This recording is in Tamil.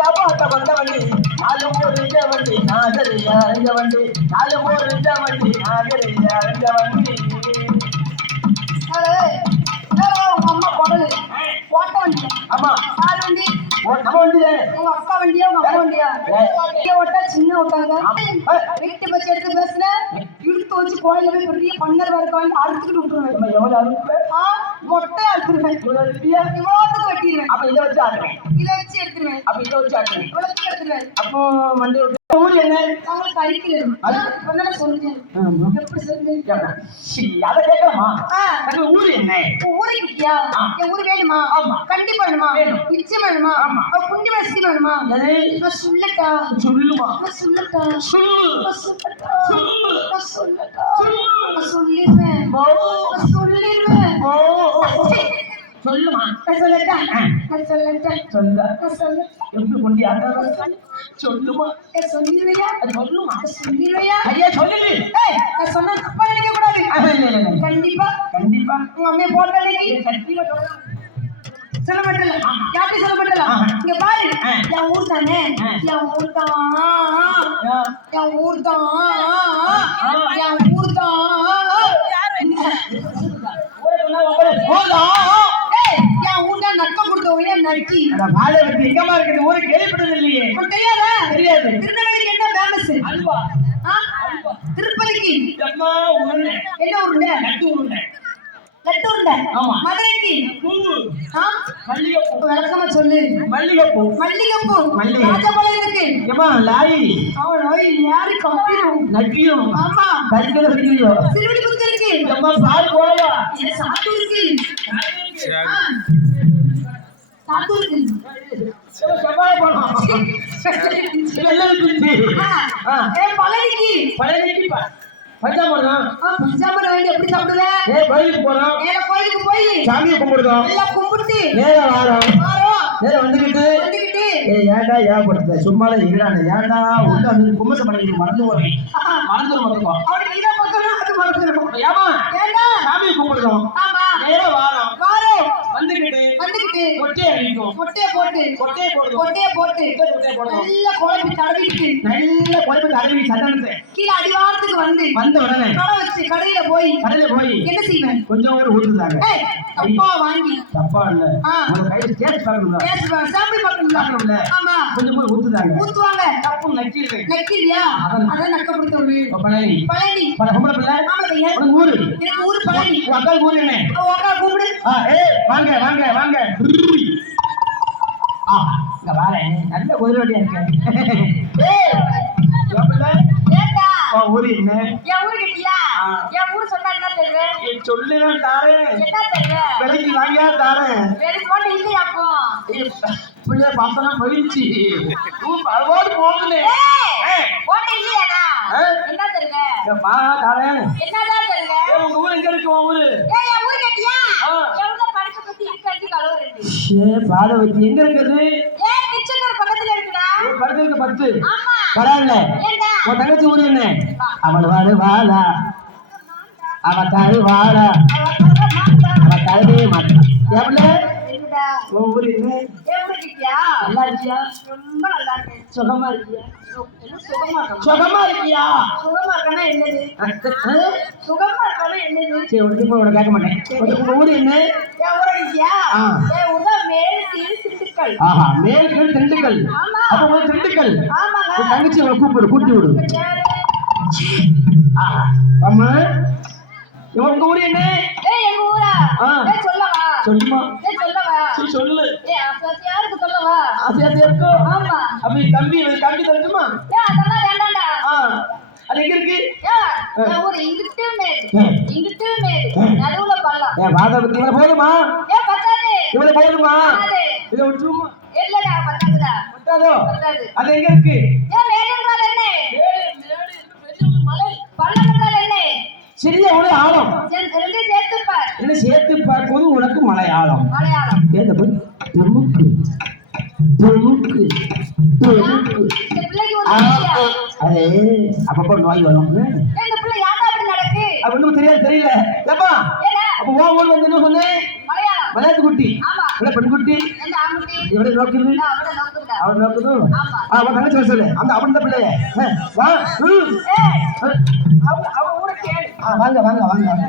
காப்பாத்த வந்த வண்டி நாலு இந்த வண்டி நாகரிக அறிஞ்ச வண்டி நாலு இந்த வண்டி நாகரிக அறிஞ்ச வண்டி அம்மா குடலு. ஓட்ட வண்டி. ஆமா யார் வண்டி? நம்ம வண்டி உங்க அக்கா வண்டியா, உங்க அப்பா வண்டியா? ஓட்டா, சின்ன ஓட்டாங்க. வீட்டு பஸ் எடுத்து பேசுன, இழுத்து வச்சு கோயில்ல போய் பெரிய பண்ணர் வரைக்கும் வாங்கி அறுத்துக்கிட்டு விட்டுருவேன். எவ்வளவு அனுப்பு ஆ, மொட்டையா அறுத்துருவேன். இவ்வளவு வெட்டிடுவேன். அப்ப இதை வச்சு ஆடுறேன் இதை வச்சு எடுத்துருவேன். அப்ப இதை வச்சு எடுத்துருவேன். அப்போ ஓட்டு- ஊர் என்ன ஊர் இருக்கியா? என் ஊரு வேணுமா? ஆமா. கண்டிப்பா வேணுமா? வேணும். நிச்சயம் வேணுமா? ஆமா. புண்ணிய வசதி வேணுமா? சொல்லட்டா? சொல்லுமா சொல்லட்டா? சொல்லு சொல்லட்டா? சொல்லட்டா? சொல்லிடுவேன். சொல்லுமா நான் சொல்லட்டா? ஆ. நான் சொல்லட்டா? சொல்ல சொல்லட்டா? எப்படி கொண்டு ஆடுறா சொல்லுமா சொல்லிடுவியா? சொல்லுமா சொல்லிடுவியா? ஐயா சொல்லுது ஏய், நான் சொன்னா தப்பா நினைக்க கூடாது. இல்ல இல்ல இல்ல கண்டிப்பா கண்டிப்பா உங்க அம்மையை போட்ட அன்னைக்கு கண்டிப்பா சொல்லலாம் சொல்ல மாட்டல யார்கிட்டயும் சொல்ல மாட்டல ஆஹா. இங்க பாரு ஆ. என் ஊர் தானே ஆ. என் ஊர் தான் ஆ. என் ஊர் தான் ஆ. என் ஊர் தான் ஊரை கொடுத்த ஒரே நக்கி அட, வாழை வெட்டி எங்கம்மா இருக்குது? ஊரை கேள்விப்பட்டது இல்லையே. தெரியாதா தெரியாது. திருநெல்வேலிக்கு என்ன ஃபேமஸ் அல்வா. திருப்பதிக்கு. எம்மா உருண்டை. என்ன உருண்டை? லட்டு உருண்டை. லட்டு உருண்டை. ஆமா. மதுரைக்கு. பூ. ஆ? மல்லிகைப்பூ. விளக்கமா சொல்லு. மல்லிகைப்பூ. மல்லிகைப்பூ. மல்லிகை. ராஜபாளையம் இருக்கு ஏம்மா லாரி. அவன் நோய் யாரு கப்பிடும் நக்கியும். ஆமா. கைக்கிற பிடிக்கலையோ திருவள்ளிபுத்தூர் இருக்கு எம்மா பால் போவா இது சாத்தூருக்கு. பழனிக்கு பழனிக்கு பஞ்சாமிர்தம் ஆ, பஞ்சாமிரம் வாங்கி எப்படி சாப்பிடுவ ஏ கோயிலுக்கு போறோம் நேர கோயிலுக்கு போய் சாமியை கும்பிடுதோம் எல்லாம் கும்பிட்டு நேர வாரம் வாரோம் நேர வந்துகிட்டு வந்துகிட்டு ஏய் ஏன்டா ஏப்படுத்த சும்மால இருடானே ஏன்டா உள்ள வந்து கும்பசம் மறந்து போறேன் மறந்துடும் வந்துக்கும் அவனுக்கு இதை பார்த்தோம்னா அது மறந்துடும் ஏமா ஏண்டா? சாமியை கும்பிடுதோம் ஆமா. நேர வந்துகிட்டு வந்துகிட்டு கொட்டையை அடிக்கும் கொட்டைய போட்டு கொட்டையை போட்டு கொட்டையை போடுவோம். நல்லா குழம்பி தடவிட்டு நல்ல குழம்பு தடவி சட்டனத்தை கீழே அடிவாரத்துக்கு வந்து வந்த உடனே கடை வச்சு கடையில போய் கடையில போய் என்ன செய்வேன்? கொஞ்சம் ஒரு ஊத்துதாங்க தப்பா வாங்கி. தப்பா இல்ல. கையில சாம்பிள் பார்க்கணும்ல? ஆமா. கொஞ்சம் போய் ஊத்துதாங்க. ஊத்துவாங்க. தப்பு நக்கிடுவேன் நக்கிரியா? அதான். நக்க பிடித்தவங்க பழனி. பழனி. பல பொம்பளை பிள்ளை? உனக்கு ஊரு? எனக்கு ஊரு பழனி. உங்க அக்கா ஊரு என்ன? கூப்பிடு. ஆ ஏய் வாங்க வாங்க வாங்க. ஆ இங்க வாரேன். நல்ல குதிரை வண்டியா இருக்கு ஏய் ஏண்டா? உன் ஊரு என்ன? என் ஊரு கேட்டியா. என் ஊரு சொன்னா என்ன தெரியும்? ஏய், சொல்லுதான் தாரேன். என்ன தெரியும்? விலைக்கு வாங்கியா தாரேன். போட்டு இல்லையா அப்போ பிள்ளைய பார்த்தனா போயிடுச்சு அவார்டு போகுது? என்ன என்னதான் உங்க ஊரு எங்க இருக்கு உன் ஊரு? கேட்டியா. எவ்வளவு படுக்க பத்தி இருக்காட்டி கலவரண்டு ஏ பாதவதி எங்க இருக்குது ஏய் கிச்சன் பக்கத்துல இருக்குடா. படத்துக்கு பத்து. பரவாயில்ல. உன் தங்கச்சி ஊரு என்ன? அவள் வாடு வாழா அவ தரு வாழா அவ தருவே மாட்டான் எவ்வளவு என்னடா உன் ஊரு என்ன ஏன் ஊரு கேட்டியா நல்லா இருக்கியா? ரொம்ப நல்லா இருக்கு சுகமா இருக்கியா? என்ன சுகமா இருக்கா சுகமா இருக்கியா? சுகமா இருக்கானா என்னது? ஆ? சுகமா இருக்கானா என்னது? சரி உனக்கு இப்போ உனக்கு கேட்க மாட்டேன். உனக்கு உங்க ஊரு என்ன? என் ஊரு கேட்டியா ஆ. என் ஊர்ல மேல் கீழ் திண்டுக்கல் ஆஹா மேல் கீழ் திண்டுக்கல் ஆமா. அப்ப திண்டுக்கல் ஆமாங்க. தங்கச்சி உங்களை கூப்பிடு கூட்டி விடு. இவன் உங்க ஊரு என்ன? ஏய் எங்க ஊரா? ஆ. ஏய் சொல்லவா? சொல்லுமா. ஏய் சொல்லவா? சரி சொல்லு. யாருக்கு சொல்லவா? ஆசையா இருக்கும் ஆமா. அப்ப இது தம்பி தம்பி தரட்டுமா அதெல்லாம் வேண்டாம்டா. அது எங்க இருக்கு? ஊரு இங்கிட்டு மேடு. இங்கிட்டு மேடு. நடுவுல பள்ளம். ஏன் வாதவதி இவ்வளவு போதுமா? ஏய் பத்தாது. இவ்வளவு போதுமா? பத்தாது. இதை விட்டுருமா இல்லடா பத்தாதுடா. பத்தாதோ? பத்தாது. அது எங்க இருக்கு? மேடு என்றால் என்ன? பள்ளம் என்றால் என்ன? சிறிய ஒரு ஆழம். ரெண்டு சேர்த்து பார் என்ன சேர்த்து உனக்கு மலையாளம். மலையாளம். ஏத்த போய் தெமுக்கு அதே அப்பப்போ நோய் வரும் அப்படி தெரியாது தெரியல. ஏப்பா அப்ப உன் ஊர்ல வந்து என்ன சொன்னேன் விளையாட்டு குட்டி. ஆமா. இவ்வளவு பெண் குட்டி எந்த ஆண்குட்டி? இவ்வளவு நோக்குது அவனை அவன் நோக்குது அவன் தங்கச்சி சொல்லு. அந்த அவன் தான் பிள்ளைய. வா ம். ஏய். ஆ, அவங்க அவ ஊரை கேளு. ஆ, வாங்க வாங்க வாங்க வாங்க.